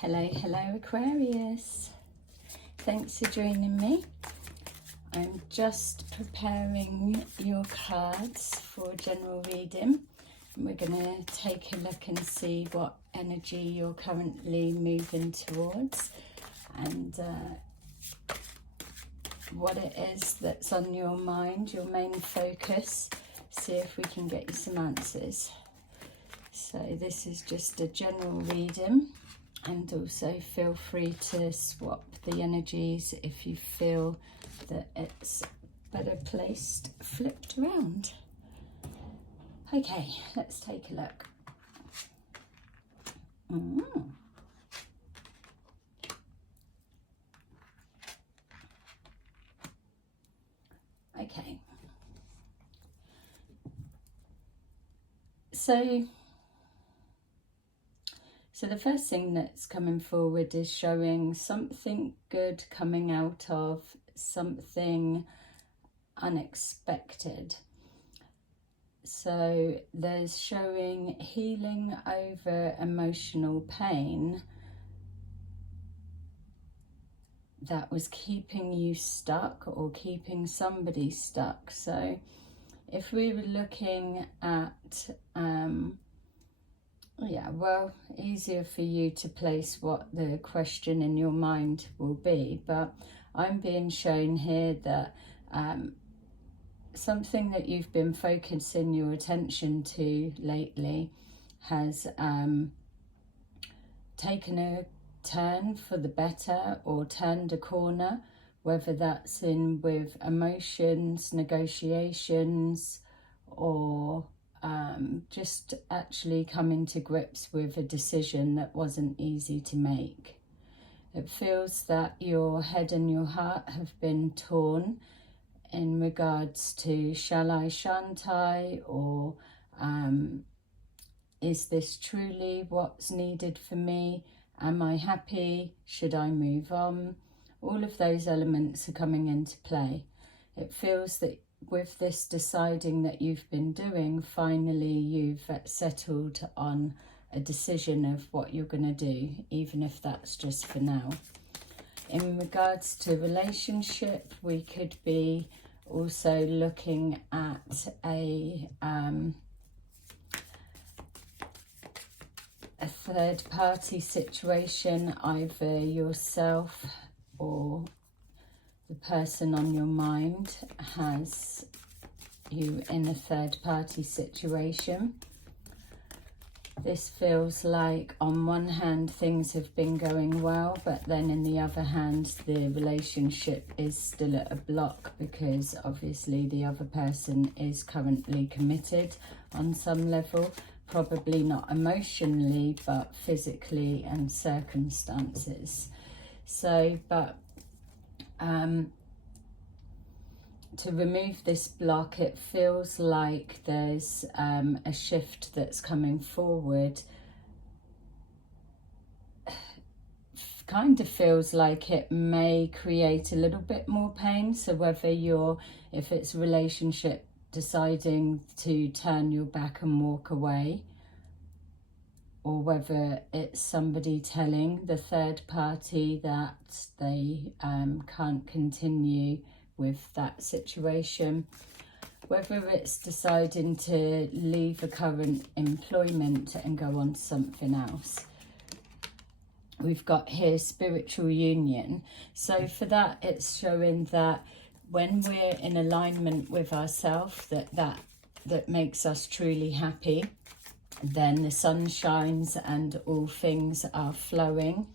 Hello, Aquarius. Thanks for joining me. I'm just preparing your cards for general reading. We're going to take a look and see what energy you're currently moving towards and what it is that's on your mind, your main focus. See if we can get you some answers. So this is just a general reading. And also feel free to swap the energies if you feel that it's better placed flipped around. Okay, let's take a look. Okay. So the first thing that's coming forward is showing something good coming out of something unexpected. So there's showing healing over emotional pain that was keeping you stuck or keeping somebody stuck. So if we were looking at easier for you to place what the question in your mind will be, but I'm being shown here that something that you've been focusing your attention to lately has taken a turn for the better or turned a corner, whether that's in with emotions, negotiations, or just actually coming to grips with a decision that wasn't easy to make. It feels that your head and your heart have been torn in regards to shall I, shan't I, or is this truly what's needed for me? Am I happy? Should I move on? All of those elements are coming into play. It feels that with this deciding that you've been doing, finally you've settled on a decision of what you're going to do, even if that's just for now. In regards to relationship, we could be also looking at a third party situation, either yourself or the person on your mind has you in a third party situation. This feels like on one hand things have been going well, but then in the other hand the relationship is still at a block because obviously the other person is currently committed on some level, probably not emotionally but physically and circumstances. So to remove this block, it feels like there's a shift that's coming forward. Kind of feels like it may create a little bit more pain. So whether if it's a relationship deciding to turn your back and walk away, or whether it's somebody telling the third party that they can't continue with that situation, whether it's deciding to leave a current employment and go on to something else. We've got here spiritual union. So for that, it's showing that when we're in alignment with ourselves, that makes us truly happy, then the sun shines and all things are flowing.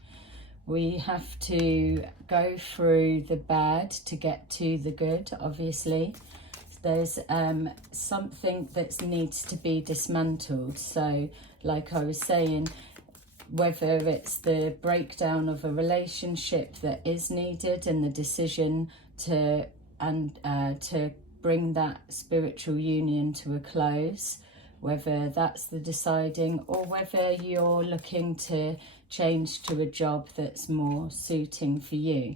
We have to go through the bad to get to the good, obviously. There's something that needs to be dismantled. So, like I was saying, whether it's the breakdown of a relationship that is needed and the decision to bring that spiritual union to a close, whether that's the deciding, or whether you're looking to change to a job that's more suiting for you.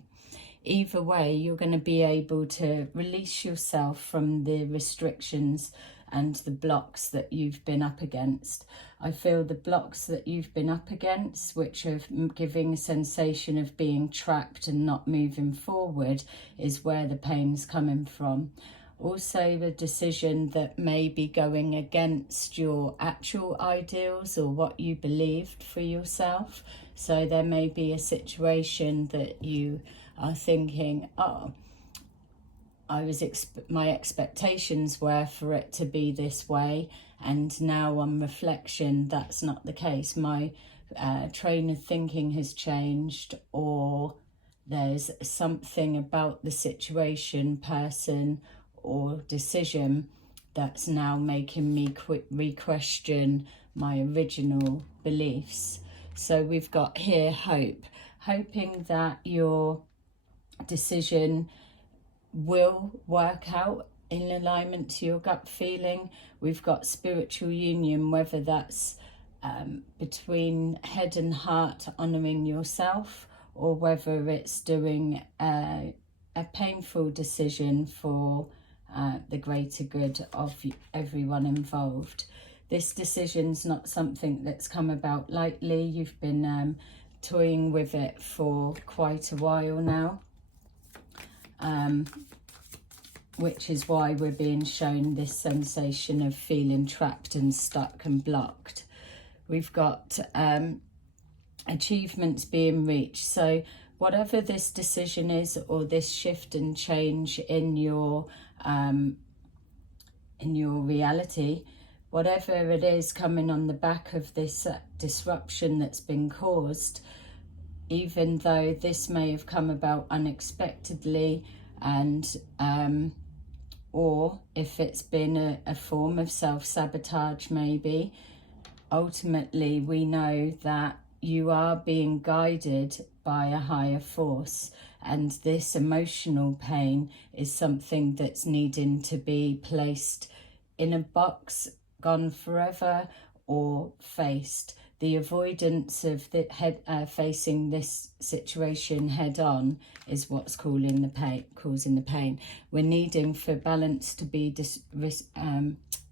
Either way, you're going to be able to release yourself from the restrictions and the blocks that you've been up against. I feel the blocks that you've been up against, which are giving a sensation of being trapped and not moving forward, is where the pain's coming from. Also, the decision that may be going against your actual ideals or what you believed for yourself. So there may be a situation that you are thinking, oh, my expectations were for it to be this way, and now on reflection that's not the case. My train of thinking has changed, or there's something about the situation, person or decision that's now making me re-question my original beliefs. So we've got here hope, hoping that your decision will work out in alignment to your gut feeling. We've got spiritual union, whether that's between head and heart, honouring yourself, or whether it's doing a painful decision for the greater good of everyone involved. This decision's not something that's come about lightly. You've been toying with it for quite a while now, which is why we're being shown this sensation of feeling trapped and stuck and blocked. We've got achievements being reached. So whatever this decision is, or this shift and change in your reality, whatever it is coming on the back of this disruption that's been caused, even though this may have come about unexpectedly, and or if it's been a form of self-sabotage maybe, ultimately we know that you are being guided by a higher force, and this emotional pain is something that's needing to be placed in a box, gone forever, or faced. The avoidance of the facing this situation head on is what's causing the pain. We're needing for balance to be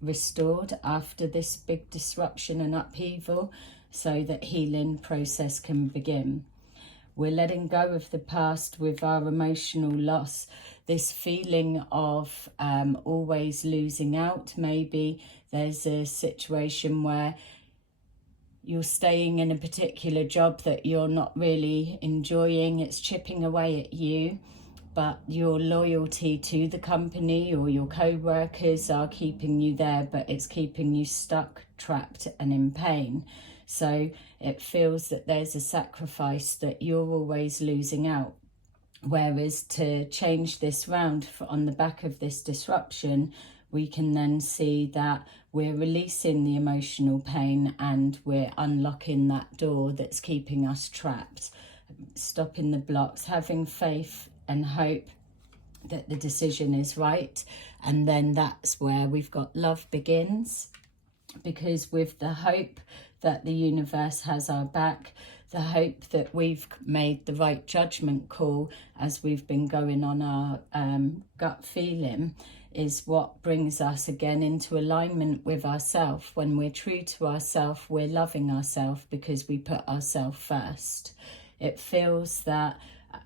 restored after this big disruption and upheaval, so that healing process can begin. We're letting go of the past with our emotional loss. This feeling of always losing out. Maybe there's a situation where you're staying in a particular job that you're not really enjoying. It's chipping away at you, but your loyalty to the company or your co-workers are keeping you there, but it's keeping you stuck, trapped and in pain. So it feels that there's a sacrifice, that you're always losing out. Whereas to change this round on the back of this disruption, we can then see that we're releasing the emotional pain and we're unlocking that door that's keeping us trapped, stopping the blocks, having faith and hope that the decision is right. And then that's where we've got love begins, because with the hope that the universe has our back, the hope that we've made the right judgment call as we've been going on our gut feeling, is what brings us again into alignment with ourselves. When we're true to ourselves, we're loving ourselves because we put ourselves first. It feels that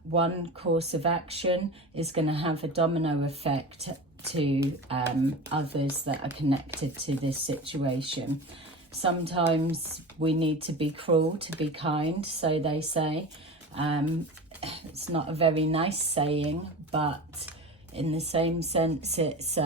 one course of action is going to have a domino effect to others that are connected to this situation. Sometimes we need to be cruel to be kind, so they say. It's not a very nice saying, but in the same sense, it's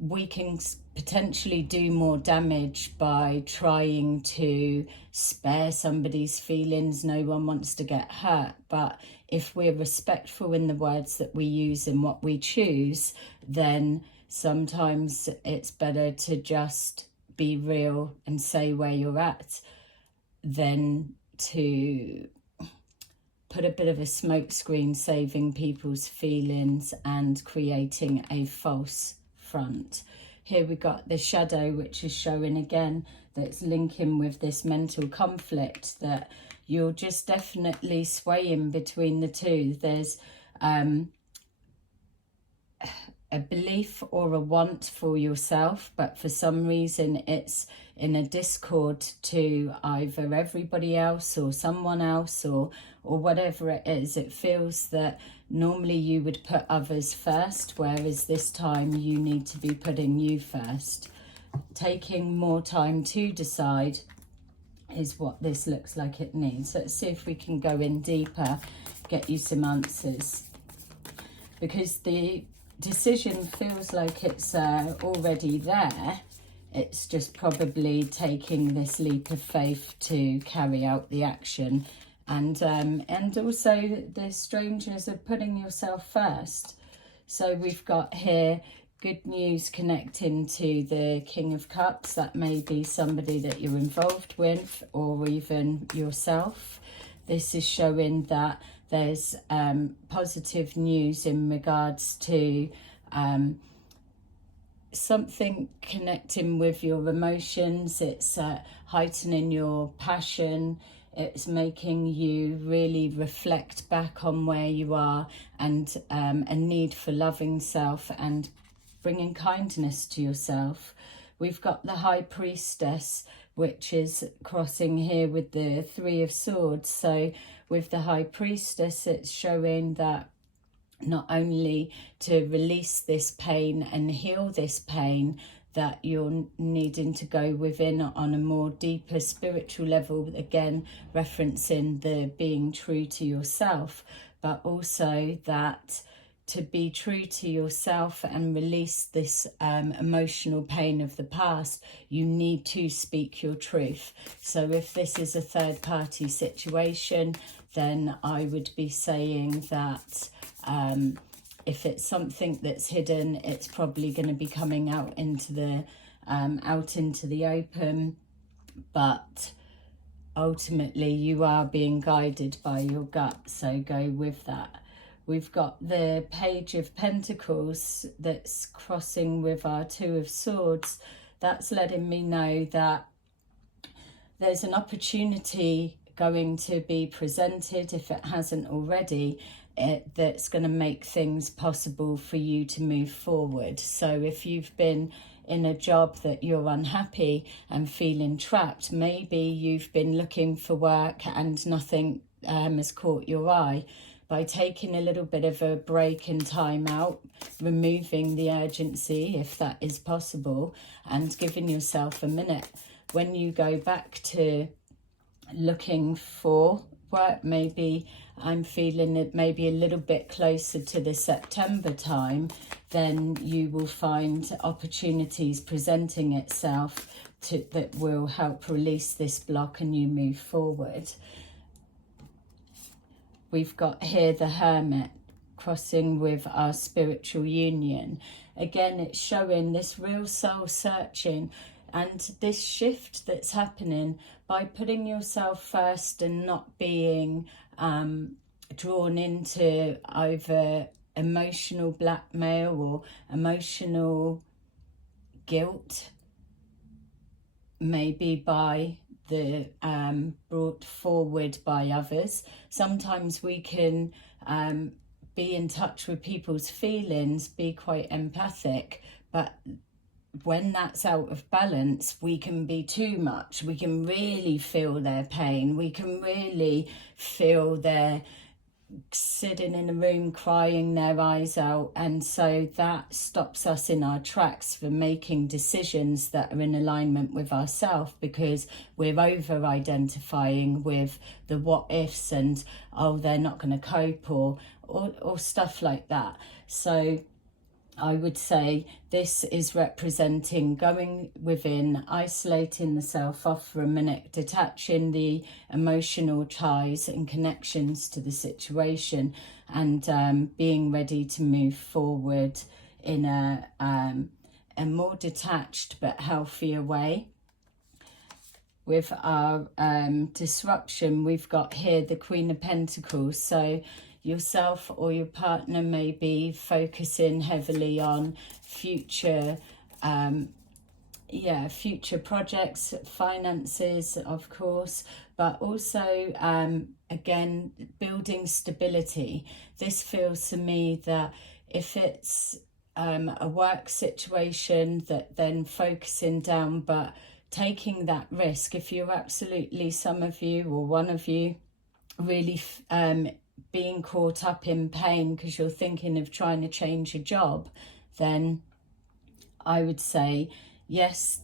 we can potentially do more damage by trying to spare somebody's feelings. No one wants to get hurt, but if we're respectful in the words that we use and what we choose, then sometimes it's better to just be real and say where you're at than to put a bit of a smokescreen saving people's feelings and creating a false front. Here we got the shadow, which is showing again that's linking with this mental conflict, that you're just definitely swaying between the two. There's a belief or a want for yourself, but for some reason it's in a discord to either everybody else or someone else or whatever it is. It feels that normally you would put others first, whereas this time you need to be putting you first. Taking more time to decide is what this looks like it needs. Let's see if we can go in deeper, get you some answers. Because the decision feels like it's already there. It's just probably taking this leap of faith to carry out the action. And also the strangers of putting yourself first. So we've got here good news connecting to the King of Cups. That may be somebody that you're involved with or even yourself. This is showing that there's positive news in regards to something connecting with your emotions. It's heightening your passion. It's making you really reflect back on where you are and a need for loving self and bringing kindness to yourself. We've got the High Priestess, which is crossing here with the Three of Swords. So with the High Priestess, it's showing that not only to release this pain and heal this pain, that you're needing to go within on a more deeper spiritual level, again referencing the being true to yourself, but also that to be true to yourself and release this emotional pain of the past, you need to speak your truth. So if this is a third party situation, then I would be saying that if it's something that's hidden, it's probably going to be coming out into the open. But ultimately you are being guided by your gut, so go with that. We've got the Page of Pentacles that's crossing with our Two of Swords. That's letting me know that there's an opportunity going to be presented, if it hasn't already, that's going to make things possible for you to move forward. So if you've been in a job that you're unhappy and feeling trapped, maybe you've been looking for work and nothing has caught your eye. By taking a little bit of a break and time out, removing the urgency if that is possible, and giving yourself a minute. When you go back to looking for work, maybe I'm feeling it maybe a little bit closer to the September time, then you will find opportunities presenting itself that will help release this block and you move forward. We've got here the Hermit crossing with our spiritual union. Again, it's showing this real soul searching and this shift that's happening by putting yourself first and not being drawn into either emotional blackmail or emotional guilt, maybe by the brought forward by others. Sometimes we can be in touch with people's feelings, be quite empathic, but when that's out of balance, we can be too much. We can really feel their pain. We can really feel their sitting in a room crying their eyes out, and so that stops us in our tracks for making decisions that are in alignment with ourselves, because we're over identifying with the what ifs and oh, they're not going to cope or stuff like that. So I would say this is representing going within, isolating the self off for a minute, detaching the emotional ties and connections to the situation, and being ready to move forward in a more detached but healthier way. With our disruption, we've got here the Queen of Pentacles. So yourself or your partner may be focusing heavily on future future projects, finances, of course, but also again, building stability. This feels to me that if it's a work situation, that then focusing down, but taking that risk. If you're absolutely, some of you or one of you, really being caught up in pain because you're thinking of trying to change your job, then I would say, yes,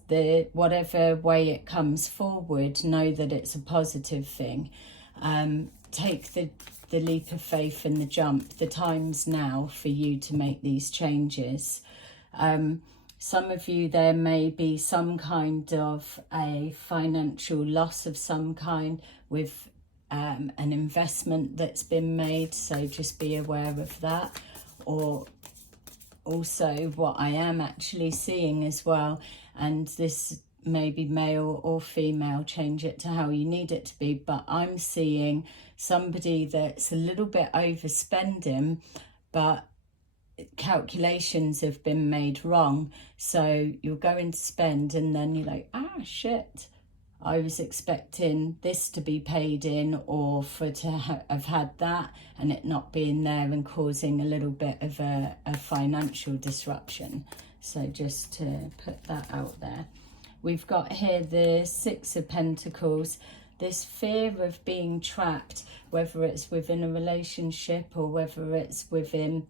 whatever way it comes forward, know that it's a positive thing. Take the leap of faith and the jump. The time's now for you to make these changes. Some of you, there may be some kind of a financial loss of some kind with an investment that's been made, so just be aware of that. Or also, what I am actually seeing as well, and this may be male or female, change it to how you need it to be, but I'm seeing somebody that's a little bit overspending, but calculations have been made wrong. So you're going to spend and then you're like, shit, I was expecting this to be paid in, or for to have had that, and it not being there and causing a little bit of a financial disruption. So just to put that out there. We've got here the Six of Pentacles, this fear of being trapped, whether it's within a relationship or whether it's within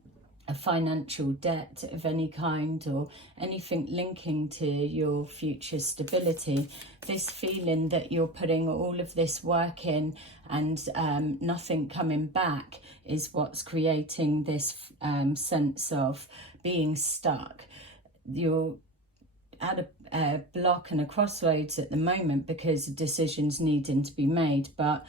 a financial debt of any kind, or anything linking to your future stability. This feeling that you're putting all of this work in and nothing coming back is what's creating this sense of being stuck. You're at a block and a crossroads at the moment because decisions needing to be made, but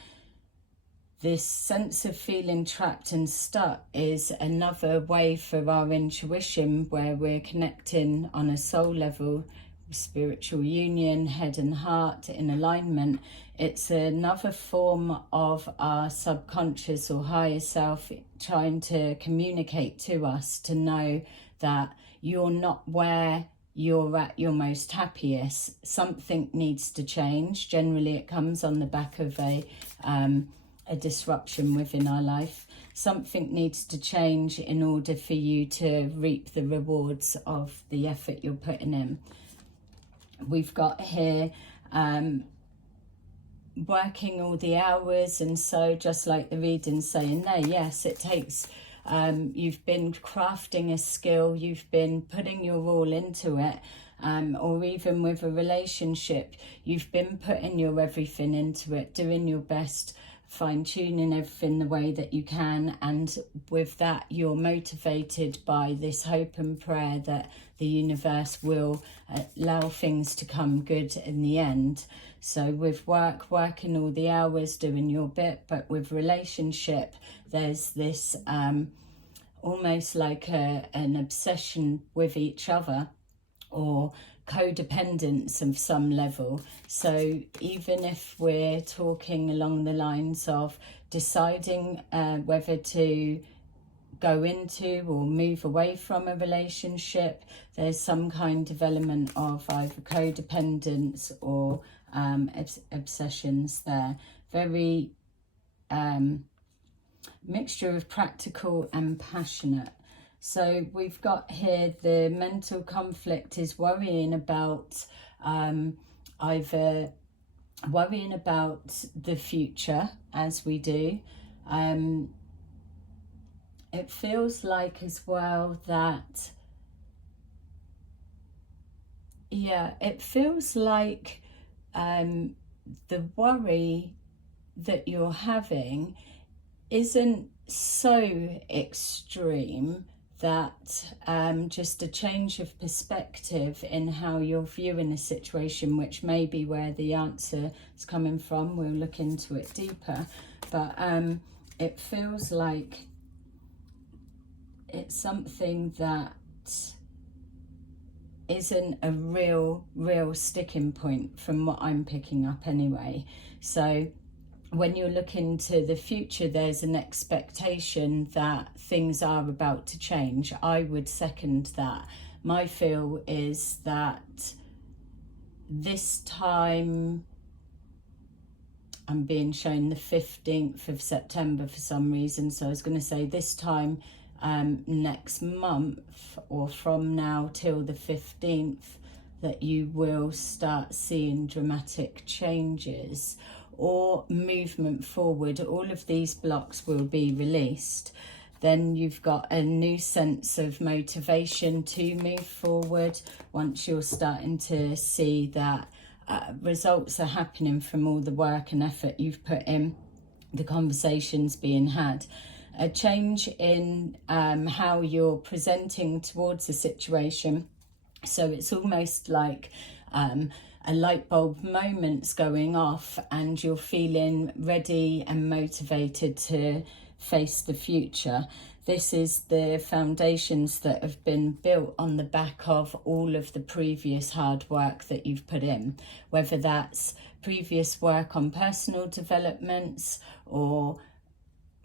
this sense of feeling trapped and stuck is another way for our intuition, where we're connecting on a soul level, spiritual union, head and heart in alignment. It's another form of our subconscious or higher self trying to communicate to us to know that you're not where you're at your most happiest. Something needs to change. Generally, it comes on the back of a disruption within our life. Something needs to change in order for you to reap the rewards of the effort you're putting in. We've got here working all the hours, and so just like the reading saying there, yes, it takes you've been crafting a skill, you've been putting your all into it, or even with a relationship, you've been putting your everything into it, doing your best, fine-tuning everything the way that you can, and with that you're motivated by this hope and prayer that the universe will allow things to come good in the end. So with working all the hours, doing your bit, but with relationship, there's this almost like an obsession with each other, or codependence of some level. So even if we're talking along the lines of deciding whether to go into or move away from a relationship, there's some kind of element of either codependence or obsessions there. Very mixture of practical and passionate. So we've got here the mental conflict is worrying about either worrying about the future, as we do. It feels like as well that, it feels like the worry that you're having isn't so extreme, that just a change of perspective in how you're viewing a situation, which may be where the answer is coming from. We'll look into it deeper, but it feels like it's something that isn't a real sticking point from what I'm picking up anyway. So when you're looking to the future, there's an expectation that things are about to change. I would second that. My feel is that this time, I'm being shown the 15th of September for some reason, so I was going to say this time next month, or from now till the 15th, that you will start seeing dramatic changes or movement forward. All of these blocks will be released. Then you've got a new sense of motivation to move forward once you're starting to see that results are happening from all the work and effort you've put in, the conversations being had. A change in how you're presenting towards the situation. So it's almost like a light bulb moment's going off and you're feeling ready and motivated to face the future. This is the foundations that have been built on the back of all of the previous hard work that you've put in, whether that's previous work on personal developments or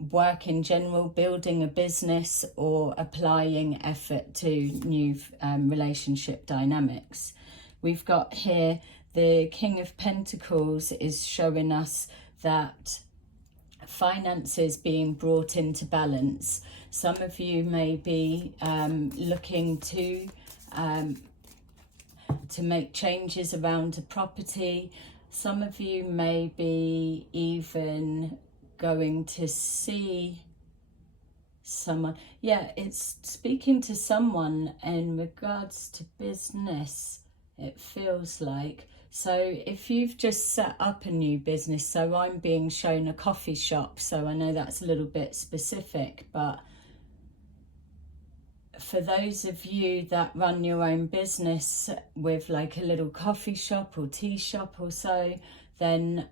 work in general, building a business, or applying effort to new relationship dynamics. We've got here the King of Pentacles is showing us that finances being brought into balance. Some of you may be looking to make changes around a property. Some of you may be even going to see someone. Yeah, it's speaking to someone in regards to business, it feels like. So if you've just set up a new business, so I'm being shown a coffee shop, so I know that's a little bit specific, but for those of you that run your own business with like a little coffee shop or tea shop or so, then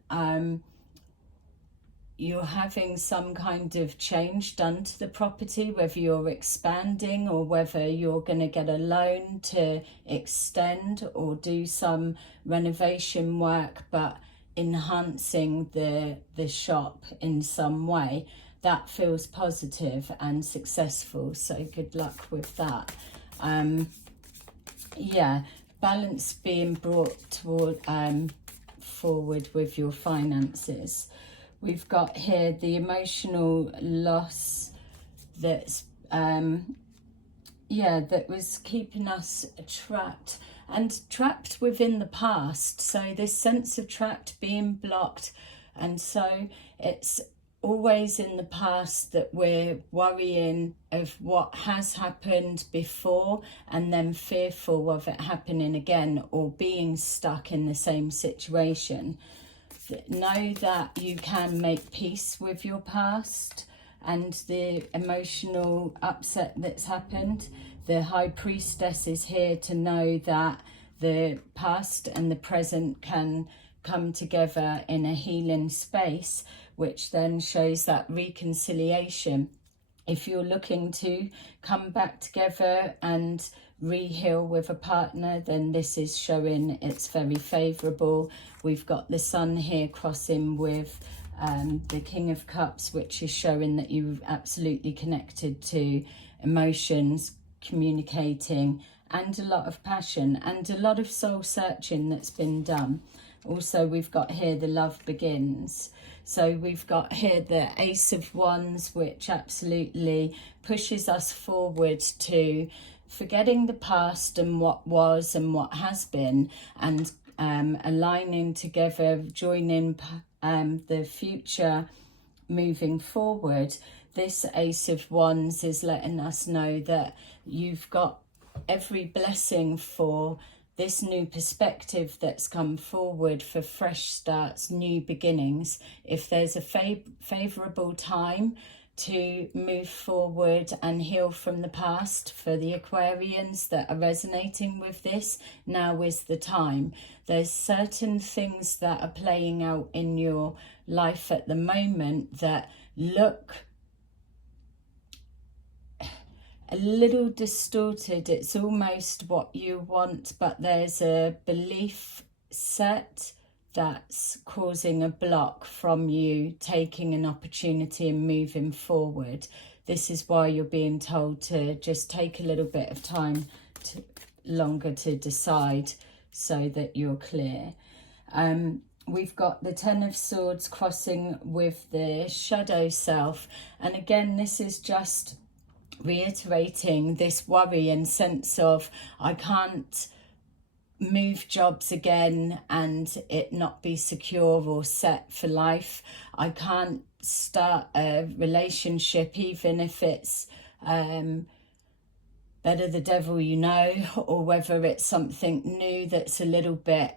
you're having some kind of change done to the property, whether you're expanding or whether you're going to get a loan to extend or do some renovation work, but enhancing the shop in some way. That feels positive and successful, so good luck with that. Yeah, balance being brought toward forward with your finances. We've got here the emotional loss that's, that was keeping us trapped within the past. So this sense of trapped, being blocked. And so it's always in the past that we're worrying of what has happened before and then fearful of it happening again or being stuck in the same situation. Know that you can make peace with your past and the emotional upset that's happened. The High Priestess is here to know that the past and the present can come together in a healing space, which then shows that reconciliation. If you're looking to come back together and re-heal with a partner, then this is showing it's very favourable. We've got the Sun here crossing with the King of Cups, which is showing that you've absolutely connected to emotions, communicating, and a lot of passion and a lot of soul searching that's been done. Also, we've got here the Love Begins. So we've got here the Ace of Wands, which absolutely pushes us forward to forgetting the past and what was and what has been, and aligning together, joining the future, moving forward. This Ace of Wands is letting us know that you've got every blessing for this new perspective that's come forward, for fresh starts, new beginnings. If there's a favourable time to move forward and heal from the past, for the Aquarians that are resonating with this, now is the time. There's certain things that are playing out in your life at the moment that look a little distorted. It's almost what you want, but there's a belief set that's causing a block from you taking an opportunity and moving forward. This is why you're being told to just take a little bit of time longer to decide so that you're clear. We've got the Ten of Swords crossing with the Shadow Self. And again, this is just reiterating this worry and sense of, I can't move jobs again and it not be secure or set for life. I can't start a relationship even if it's better the devil you know, or whether it's something new that's a little bit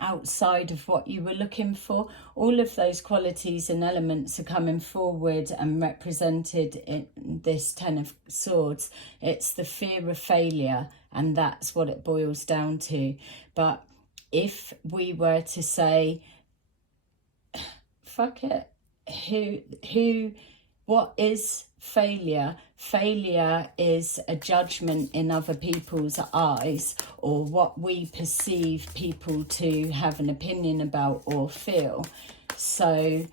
outside of what you were looking for. All of those qualities and elements are coming forward and represented in this Ten of Swords. It's the fear of failure, and that's what it boils down to. But if we were to say, fuck it, what is failure? Failure is a judgment in other people's eyes, or what we perceive people to have an opinion about or feel. So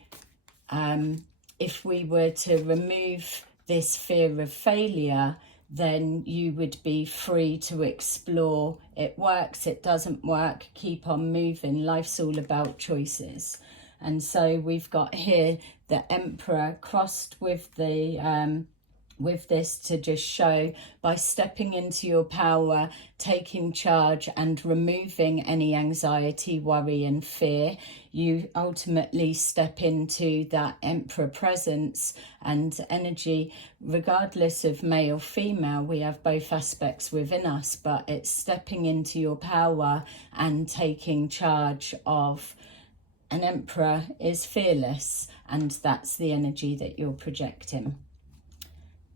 if we were to remove this fear of failure, then you would be free to explore. It works, it doesn't work, keep on moving. Life's all about choices. And so we've got here the Emperor crossed with the with this to just show, by stepping into your power, taking charge and removing any anxiety, worry and fear, you ultimately step into that Emperor presence and energy. Regardless of male, female, we have both aspects within us, but it's stepping into your power and taking charge of. An Emperor is fearless, and that's the energy that you're projecting.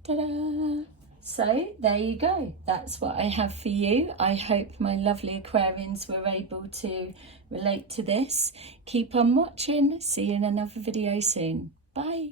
Ta-da! So there you go. That's what I have for you. I hope my lovely Aquarians were able to relate to this. Keep on watching. See you in another video soon. Bye.